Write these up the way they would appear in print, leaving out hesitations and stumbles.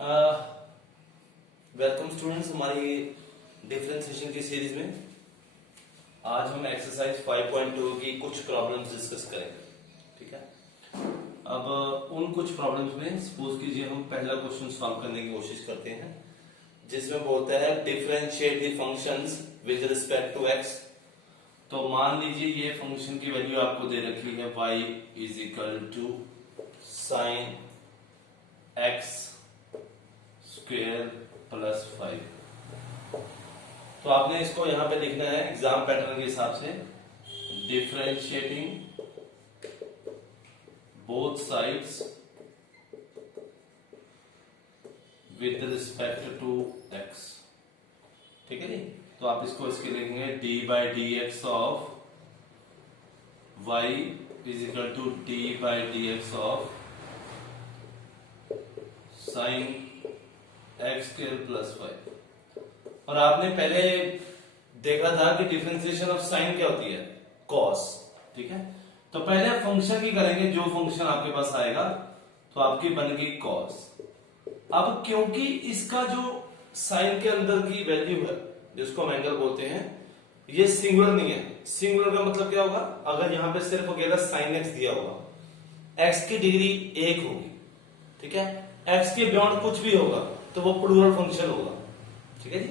Welcome students हमारी differentiation की series में। आज हम एक्सरसाइज 5.2 की कुछ प्रॉब्लम्स डिस्कस करेंगे। ठीक है, अब उन कुछ प्रॉब्लम्स में सपोज कीजिए हम पहला क्वेश्चन सॉल्व करने की कोशिश करते हैं, जिसमें बोलता है differentiate the functions with respect to X. तो मान लीजिए ये फंक्शन की वैल्यू आपको दे रखी है y is equal to sine X square plus 5। तो आपने इसको यहां पे लिखना है एग्जाम पैटर्न के हिसाब से, differentiating both sides with respect to X. ठीक है जी, तो आप इसको इसके लिखेंगे D by D X of Y is equal to D by D X of sine X square plus 5। और आपने पहले देखा था कि डिफरेंशिएशन ऑफ साइन क्या होती है, कॉस। ठीक है, तो पहले फंक्शन की करेंगे, जो फंक्शन आपके पास आएगा तो आपकी बनेगी कॉस। अब क्योंकि इसका जो साइन के अंदर की वैल्यू है, जिसको हम एंगल बोलते हैं, ये सिंगुलर नहीं है। सिंगुलर का मतलब क्या होगा, अगर यहां पे सिर्फ अकेला साइन एक्स दिया होगा, एक्स की डिग्री 1 होगी। ठीक है, एक्स के बियॉन्ड कुछ भी होगा तो वो प्लूरल फंक्शन होगा। ठीक है जी,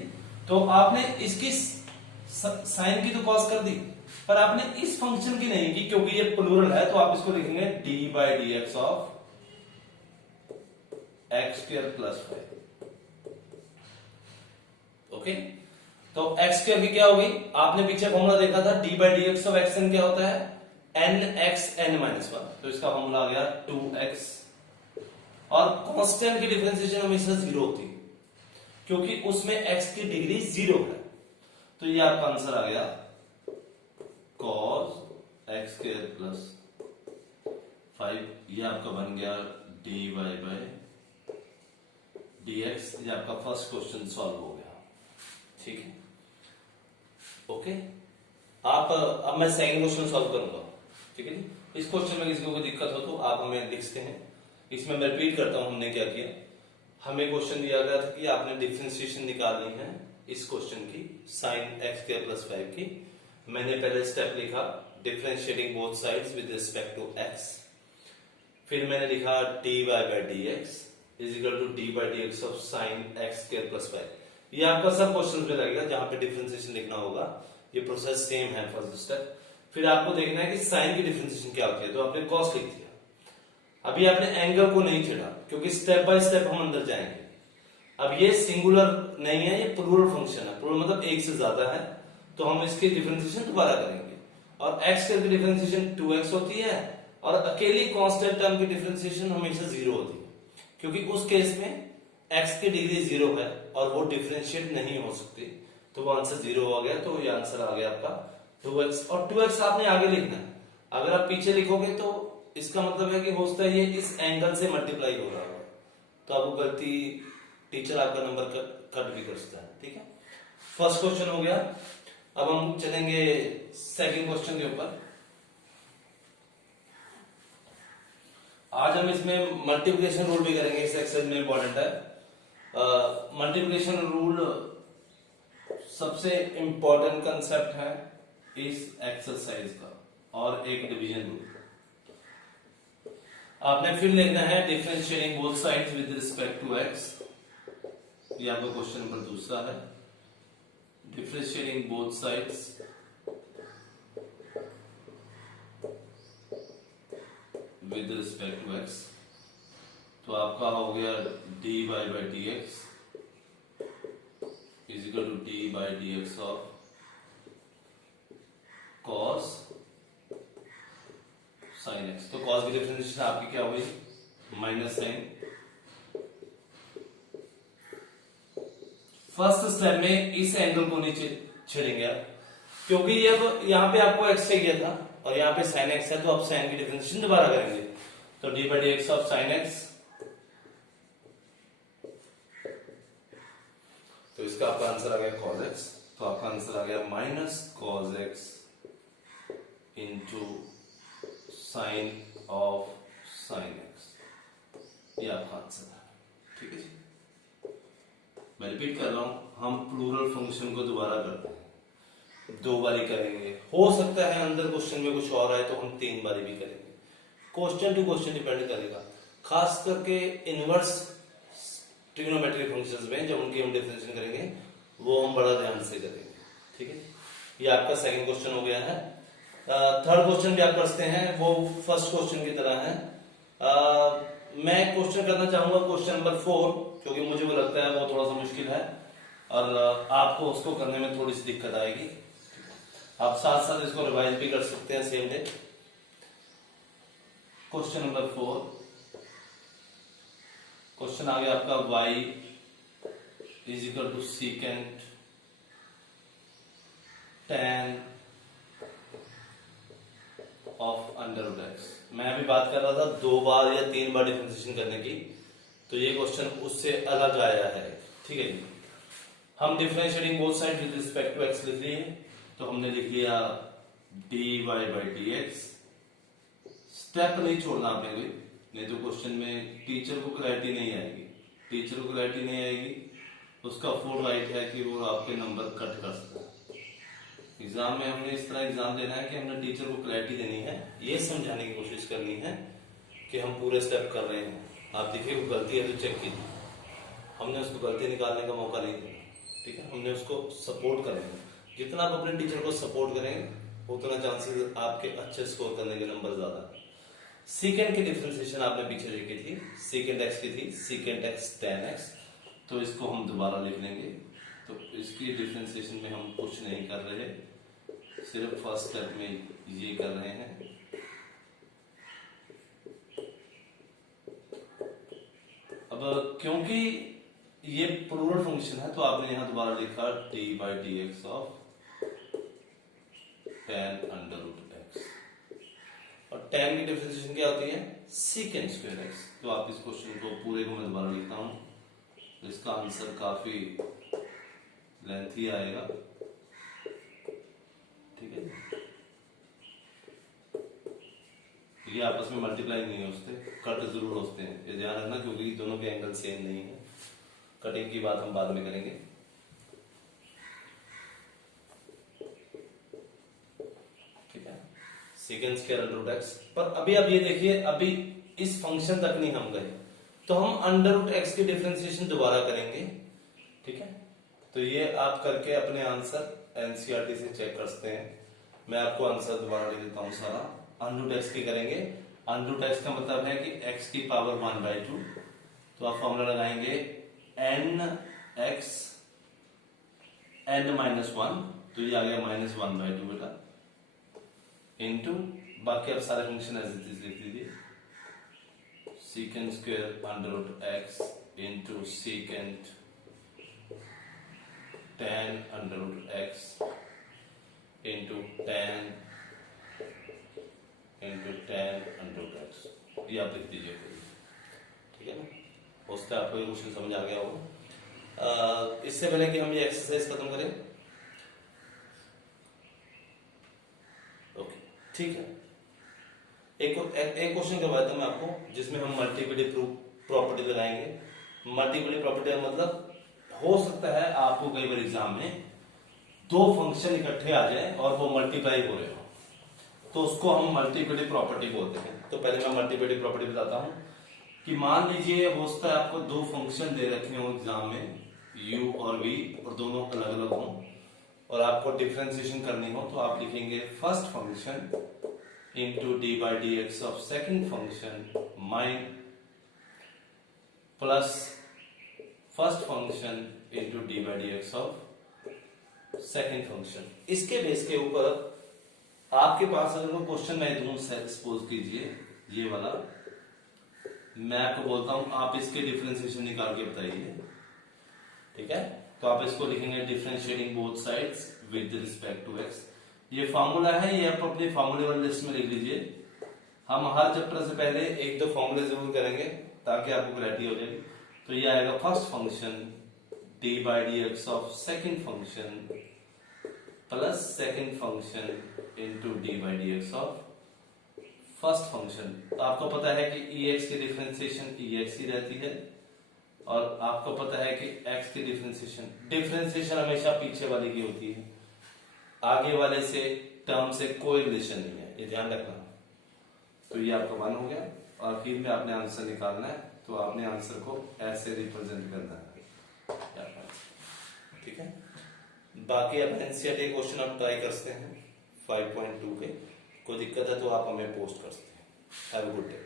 तो आपने इसकी साइन की तो कॉस कर दी, पर आपने इस फंक्शन की नहीं की, क्योंकि ये प्लूरल है। तो आप इसको लिखेंगे D by D X of X square plus 5। Okay, तो एक्स स्क्वायर की क्या होगी, आपने पीछे फॉर्मूला देखा था, D by D X of X N क्या होता है, एन एक्स एन माइनस 1। तो इसका फॉर्मूला आ गया 2x। और कांस्टेंट की डिफरेंशिएशन हमेशा 0 होती है, क्योंकि उसमें x की डिग्री 0 है। तो ये आपका आंसर आ गया cos x स्क्वायर प्लस 5। ये आपका बन गया dy बाई dx। ये आपका फर्स्ट क्वेश्चन सॉल्व हो गया। ठीक है, ओके। अब मैं सेकंड क्वेश्चन सॉल्व करूंगा। ठीक है जी, इस क्वेश्चन में किसी को कोई दिक्कत हो तो आप हमें लिखते हैं। इसमें मैं रिपीट करता हूं हमने क्या किया। हमें क्वेश्चन दिया गया था कि आपने डिफरेंशिएशन निकालनी है इस क्वेश्चन की, साइन एक्स स्क्वायर प्लस 5 की। मैंने पहले स्टेप लिखा differentiating both sides with respect to X. फिर मैंने लिखा D Y by D X is equal to D by D X of sine X square plus 5। ये आपका सब क्वेश्चन में लगेगा जहां पे डिफरेंशिएशन लिखना होगा। ये प्रोसेस सेम है फर्स्ट स्टेप। फिर आपको देखना है कि साइन की डिफरेंशिएशन क्या होती है, तो आपने कॉस लिख दिया। अभी आपने एंगल को नहीं छेड़ा, क्योंकि स्टेप बाय स्टेप हम अंदर जाएंगे। अब ये सिंगुलर नहीं है, ये प्लूरल फंक्शन है। प्लूरल मतलब एक से ज्यादा है, तो हम इसकी डिफरेंशिएशन दोबारा करेंगे। और x की डिफरेंशिएशन 2x होती है, और अकेली कांस्टेंट टर्म की डिफरेंशिएशन हमेशा 0 होती है, क्योंकि उस केस में x की डिग्री 0 है और वो डिफरेंशिएट नहीं हो सकती। तो वो आंसर 0 हो गया। तो ये आंसर आ गया आपका 2x। और 2x आपने आगे लिखना है। अगर आप पीछे लिखोगे तो इसका मतलब है कि हो सकता है ये इस एंगल से मल्टीप्लाई हो रहा है, तो आपको गलती, टीचर आपका नंबर कट भी कर सकता है। ठीक है, फर्स्ट क्वेश्चन हो गया। अब हम चलेंगे सेकंड क्वेश्चन के ऊपर। आज हम इसमें मल्टीप्लिकेशन रूल भी करेंगे, इस एक्सरसाइज में इंपॉर्टेंट है। मल्टीप्लिकेशन रूल सबसे इंपॉर्टेंट कंसेप्ट है इस एक्सरसाइज का, और एक डिवीजन रूल। आपने फिर लिखना है differentiating both sides with respect to X. ये आपका क्वेश्चन नंबर दूसरा है, differentiating both sides with respect to X. तो आपका हो गया D Y by D X is equal to D by D X of cos sine X. तो cos की डिफरेंशिएशन आपकी क्या हुई, माइनस साइन। फर्स्ट स्टेप में इस एंगल को नीचे छेड़ेंगे आप, क्योंकि ये यहां पे आपको एक्स चाहिए था और यहां पे साइन एक्स है, तो आप साइन की डिफरेंशिएशन दोबारा करेंगे। तो D by D X of sine X, तो इसका आपका आंसर आ गया कॉस एक्स। तो आपका आंसर आ गया minus cos x into sine of sine x. ये आपका आंसर है। ठीक है जी। मैं रिपीट कर रहा हूँ, हम प्लूरल फंक्शन को दोबारा करते हैं, 2 बारी करेंगे। हो सकता है अंदर क्वेश्चन में कुछ और आए तो हम 3 बारी भी करेंगे। क्वेश्चन टू क्वेश्चन डिपेंड करेगा, खास करके इनवर्स ट्रिग्नोमेट्रिक फंक्शंस में जब उनकी हम डिफरेंशिएशन करेंगे वो हम बड़ा ध्यान से करेंगे। ठीक है, ये आपका सेकंड क्वेश्चन हो गया है। थर्ड क्वेश्चन भी आप करते हैं, वो फर्स्ट क्वेश्चन की तरह है। मैं क्वेश्चन करना चाहूंगा क्वेश्चन नंबर 4, क्योंकि मुझे वो लगता है वो थोड़ा सा मुश्किल है और आपको उसको करने में थोड़ी सी दिक्कत आएगी। आप साथ साथ इसको रिवाइज भी कर सकते हैं same day. Question number 4, question आ गया आपका y is equal to secant tan of under root x. मैं अभी बात कर रहा था 2 बार या 3 बार डिफरेंशिएशन करने की, तो ये क्वेश्चन उससे अलग आया है। ठीक है जी, हम differentiating both side with respect to X लिख लिए, तो हमने लिख लिया dy बाई dx। स्टेप नहीं छोड़ना आपने कोई, नहीं तो क्वेश्चन में टीचर को क्लैरिटी नहीं आएगी। टीचर को क्लैरिटी नहीं आएगी, उसका फुल राइट है कि वो आपके नंबर कट कर सकता है। एग्जाम में हमने इस तरह एग्जाम देना है कि हमने टीचर को क्लैरिटी देनी है, ये समझाने की कोशिश करनी है कि हम पूरे स्टेप कर रहे हैं। आप देखिए कोई गलती है तो चेक कीजिए, हमने उसको गलती निकालने का मौका नहीं देना। ठीक है, हमने उसको सपोर्ट करना है। जितना आप अपने टीचर को सपोर्ट करेंगे उतना चांसेस आपके अच्छे स्कोर करने के नंबर ज्यादा है। सीकेंट की डिफरेंशिएशन आपने पीछे लिखी थी, सीकेंट एक्स की थी, सीकेंट एक्स tan x, तो इसको हम दोबारा लिख लेंगे। तो इसकी डिफरेंशिएशन में हम कुछ नहीं कर रहे, सिर्फ फर्स्ट स्टेप में ये कर रहे हैं। अब क्योंकि ये प्लूरल फंक्शन है तो आपने यहां दोबारा लिखा dy by dx of tan under root X, और tan की डिफरेंशिएशन क्या होती है, सीकेंट स्क्वायर एक्स। तो आप इस क्वेश्चन को पूरे को मैं दोबारा लिखता हूं, इसका आंसर काफी लेंथी आएगा। ठीक है, ये आपस में मल्टीप्लाई नहीं होते, कट जरूर होते हैं, ये ध्यान रखना, क्योंकि दोनों के एंगल सेम नहीं है। कटिंग की बात हम बाद में करेंगे। ठीक है, second square under root X. पर अभी आप ये देखिए, अभी इस फंक्शन तक नहीं हम गए, तो हम अंडर रूट एक्स की डिफरेंशिएशन दोबारा करेंगे। ठीक है, तो ये आप करके अपने आंसर एनसीईआरटी से चेक कर सकते हैं। मैं आपको आंसर दोबारा लिख देता हूं सारा। अंडर रूट एक्स की करेंगे, अंडर रूट एक्स का मतलब है कि x की पावर 1/2, तो आप फॉर्मूला लगाएंगे n x n माइनस 1, तो ये आ गया -1/2 बेटा, इनटू बाकी आप सारे फंक्शन एज इट इज लिख दीजिए, secant square under root X into secant tan under root X into tan under root X, ये आप लिख दीजिए। ठीक है ना, उसका आपको ये क्वेश्चन समझ आ गया होगा। इससे पहले कि हम ये एक्सरसाइज खत्म करें, ओके ठीक है, एक क्वेश्चन करवाता हूं मैं आपको, जिसमें हम मल्टीप्लिटी प्रॉपर्टी लगाएंगे। मल्टीप्लिटी प्रॉपर्टी का मतलब, हो सकता है आपको कई बार एग्जाम में 2 फंक्शन इकट्ठे आ जाए और वो मल्टीप्लाई हो रहे हो, तो उसको हम मल्टीप्लिटी प्रॉपर्टी बोलते हैं। तो पहले मैं मल्टीप्लिटी प्रॉपर्टी बताता हूं कि मान लीजिए हो सकता है आपको 2 फंक्शन दे रखे हो एग्जाम में, u और v, और दोनों अलग अलग हों और आपको डिफरेंशिएशन करनी हो, तो आप लिखेंगे first function into D by D X of second function mine plus first function into D by D X of second function. इसके बेस के ऊपर आपके पास अगर कोई क्वेश्चन मैं दूं, सपोज कीजिए ये वाला, मैं आपको बोलता हूं आप इसके डिफरेंशिएशन निकाल के बताइए। ठीक है, तो आप इसको लिखेंगे differentiating both sides with respect to X. ये फार्मूला है, ये आप अपने फार्मूले वाली लिस्ट में लिख लीजिए। हम हर चैप्टर से पहले 1-2 फार्मूले जरूर करेंगे ताकि आपको क्लैरिटी हो जाएगी। तो ये आएगा first function D by D X of second function plus second function into D by D X of first function. आपको पता है कि ई एक्स की डिफरेंशिएशन ई एक्स ही रहती है और आपको पता है कि x की डिफरेंशिएशन हमेशा पीछे वाले की होती है, आगे वाले से टर्म से कोई रिलेशन नहीं है, ये ध्यान रखना। तो ये आपका 1 हो गया और आखिर में आपने आंसर निकालना है, तो आपने आंसर को ऐसे रिप्रेजेंट करना है, ठीक है। बाकी अब एनसीईआरटी क्वेश्चन आप ट्राई करते हैं 5.2 के, कोई दिक्कत है तो आप हमें पोस्ट कर सकते हैं। Have a good day.